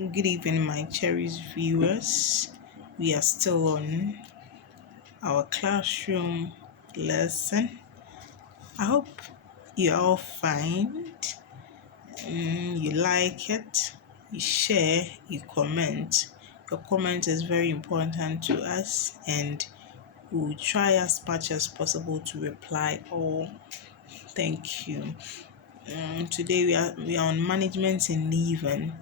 Good evening, my cherished viewers. We are still on our classroom lesson. I hope you all find you like it, you share, you comment. Your comment is very important to us, and we'll try as much as possible to reply all. Thank you. Today we are on management in living.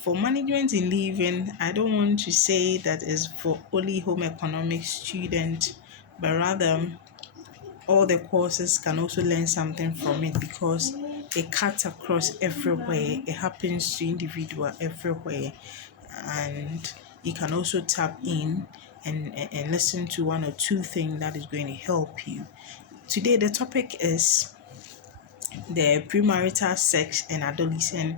For management in living, I don't want to say that is for only home economics students, but rather all the courses can also learn something from it because it cuts across everywhere. It happens to individual everywhere, and you can also tap in and listen to one or two things that is going to help you. Today the topic is the premarital sex and adolescent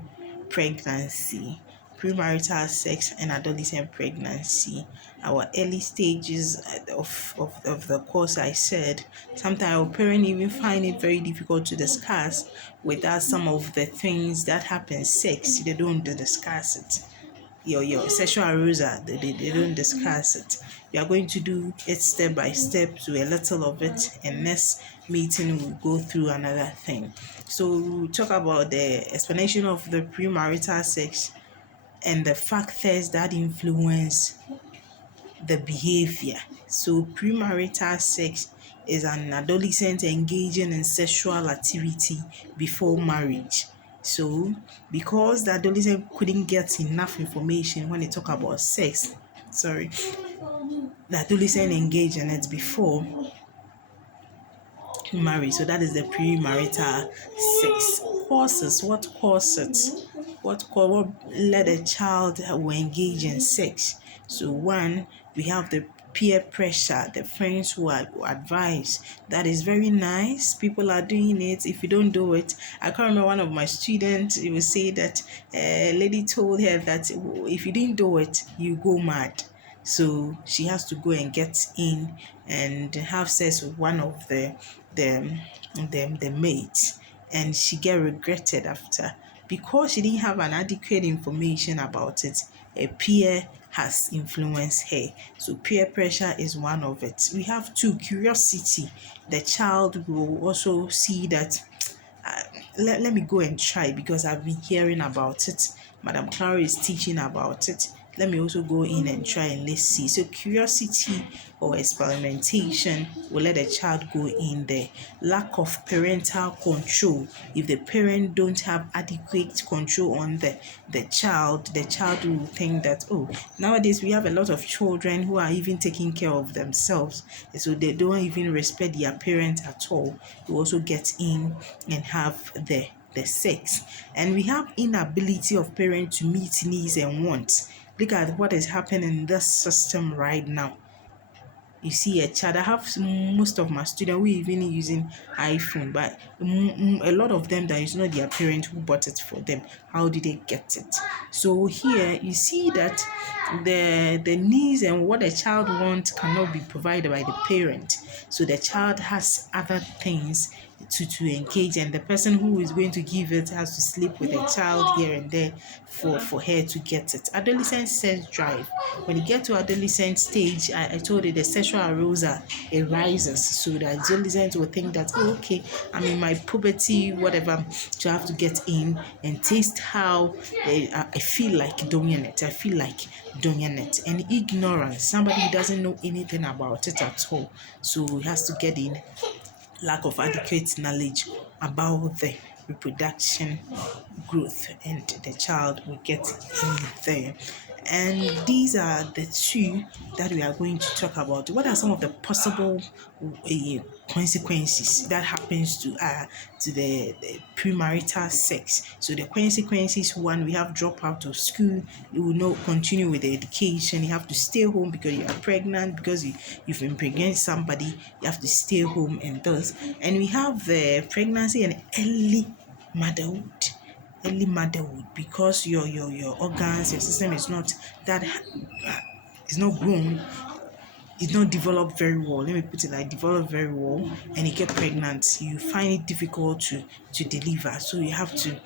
pregnancy. Premarital sex and adolescent pregnancy. Our early stages of the course, I said, sometimes our parents even find it very difficult to discuss with us some of the things that happen sex. They don't discuss it. Your sexual arousal, they don't discuss it. We are going to do it step by step to a little of it, and next meeting we'll go through another thing. So we'll talk about the explanation of the premarital sex and the factors that influence the behavior. So premarital sex is an adolescent engaging in sexual activity before marriage. So because the adolescent couldn't get enough information when they talk about sex, the adolescent engaged in it before marriage. So that is the premarital sex. Causes, what causes it? What led a child who engage in sex? So one, we have the peer pressure, the friends who advise. That is very nice. People are doing it. If you don't do it, I can't remember one of my students, he would say that a lady told her that if you didn't do it, you go mad. So she has to go and get in and have sex with one of the mates, and she get regretted after because she didn't have an adequate information about it. A peer has influenced her. So peer pressure is one of it. We have two, curiosity. The child will also see that let me go and try because I've been hearing about it. Madam Clara is teaching about it. Let me also go in and try and let's see. So curiosity or experimentation will let a child go in there. Lack of parental control. If the parent don't have adequate control on the child will think that, oh, nowadays we have a lot of children who are even taking care of themselves. So they don't even respect their parents at all. They also get in and have the sex. And we have inability of parents to meet needs and wants. Look at what is happening in this system right now. You see a child. I have most of my students who even using iPhone, but a lot of them that is not their parent who bought it for them. How did they get it? So here you see that the needs and what a child wants cannot be provided by the parent. So the child has other things to engage, and the person who is going to give it has to sleep with the child here and there for her to get it. Adolescent sex drive. When you get to adolescent stage, I told you the sexual arousal, it rises. So the adolescent will think that, oh, okay, I'm in my puberty, whatever, so I have to get in and taste how I feel like doing it. I feel like doing it. And ignorance, somebody who doesn't know anything about it at all. So he has to get in. Lack of adequate knowledge about the reproduction growth, and the child will get in there. And these are the two that we are going to talk about. What are some of the possible consequences that happens to the premarital sex? So the consequences: one, we have drop out of school. You will not continue with the education. You have to stay home because you are pregnant, because you've impregnated somebody. You have to stay home and thus. And we have the pregnancy and early motherhood, because your organs, your system is not that is not grown, it's not developed very well. Let me put it like developed very well, and you get pregnant, you find it difficult to deliver. So you have to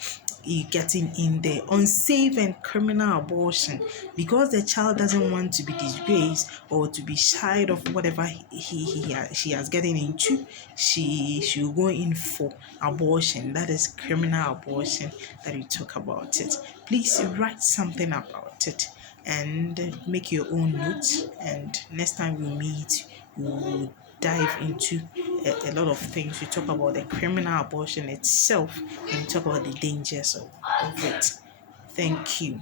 getting in there, unsafe and criminal abortion, because the child doesn't want to be disgraced or to be shy of whatever she has getting into. She will go in for abortion. That is criminal abortion that we talk about it. Please write something about it and make your own notes, and next time we meet we'll dive into a lot of things. We talk about the criminal abortion itself and talk about the dangers of it. Thank you.